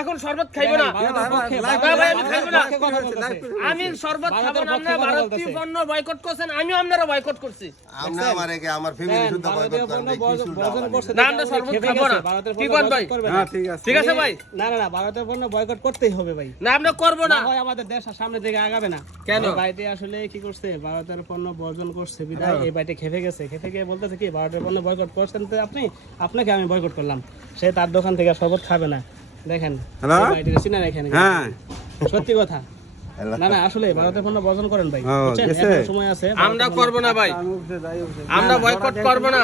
এখন শরবত খাইব না। ভাই, আমি শরবত খাব না ভারতীয় পণ্য বয়কট করছেন আমিও আপনারা বয়কট করছি। আমার আমার ফ্যামিলি শুদ্ধ বয়কট না, আমরা শরবত খাব না। ভাই? হ্যাঁ ঠিক আছে। ভাই। না না না ভারতের পণ্য বয়কট করতেই হবে ভাই। না আমরা করব না। হয় আমাদের দেশ আর সামনের দিকে আগাবে না। কেন? এই বাইটি আসলে কি করছে? ভারতের পণ্য বর্জন করছে বিধায় এই বাইটি খেপে গেছে। খেপে গিয়ে বলতেছে কি ভারতের পণ্য বয়কট করছেন তো আপনি? আপনাকে আমি বয়কট করলাম। সে তার দোকান থেকে শরবত খাবে না। দেখেন চিনেন এখানে। হ্যাঁ। সত্যি কথা। না না আসলে ভারতের পণ্য বর্জন করেন ভাই। ও, বুঝছেন? গেছে? এখনও সময় আছে। আমরা করব না ভাই। আমরা বয়কট করব না।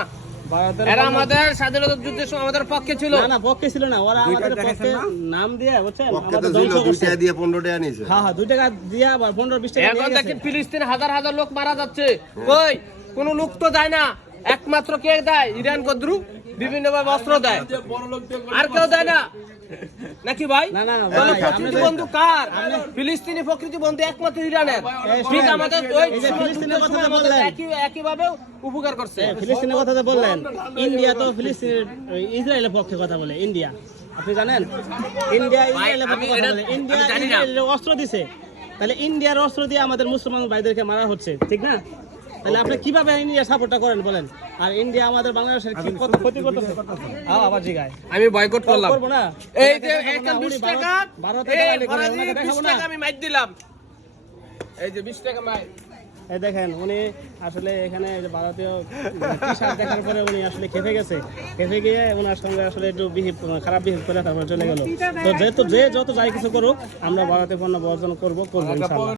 এরা আমাদের স্বাধীনতা যুদ্ধের সময় আমাদের পক্ষে ছিল। না না পক্ষে ছিল না। ওরা আমাদের পক্ষে নাম দিয়ে বুঝছেন? আমাদের ধ্বংস করছে। দিয়ে পনেরো টাকা নিয়েছে হ্যাঁ হ্যাঁ দুই টাকা দিয়া আবার পনেরো বিশ টাকা এখন দেখেন ফিলিস্তিন হাজার হাজার লোক মারা যাচ্ছে। কই? কোন লোক তো যায় না। একমাত্র কে দেয়? ইরান কদ্রু বিভিন্ন ভাবে অস্ত্র দেয়। আর কেউ দেয় না? নাকি ভাই? প্রকৃতি বন্ধু কার? ফিলিস্তিনি প্রকৃতি বন্ধু একমাত্র ইরানের। ঠিক আমাদের একইভাবে উপকার করছে। ফিলিস্তিনের কথা বললেন। ইন্ডিয়া তো ফিলিস্তিনের ইসরায়েলের পক্ষে কথা বলে ইন্ডিয়া। আপনি জানেন? ইন্ডিয়া ইসরায়েলের পক্ষে কথা বলে। ইন্ডিয়া অস্ত্র দিছে। তাহলে ইন্ডিয়ার অস্ত্র দিয়ে আমাদের মুসলমান ভাইদেরকে মারা হচ্ছে ঠিক না? তাহলে আপনি কীভাবে ইন্ডিয়া সাপোর্টটা করেন বলেন? আর ইন্ডিয়া আমাদের বাংলাদেশের কি কত ক্ষতি করতেছে? আও, আবার জিগায় আমি বয়কট করলাম। করব না? এই যে দেখাবো একটা 20 ভারত- টাকা ভারতের এই মালিক, ফরাজি ওনাকে 20 দেখাবো না। টাকা আমি মাইর দিলাম। এই যে 20 টাকা মাইর। এই দেখেন উনি আসলে এখানে ভারতীয় টি-শার্ট দেখার পরে উনি আসলে খেপে গেছে। খেপে গিয়ে ওনার সঙ্গে আসলে একটু বিহেভ খারাপ বিহেভ করে তারপরে চলে গেল। তো যেহেতু যে যত যাই কিছু করুক আমরা ভারতীয় পণ্য বর্জন করব করব ইনশাল্লাহ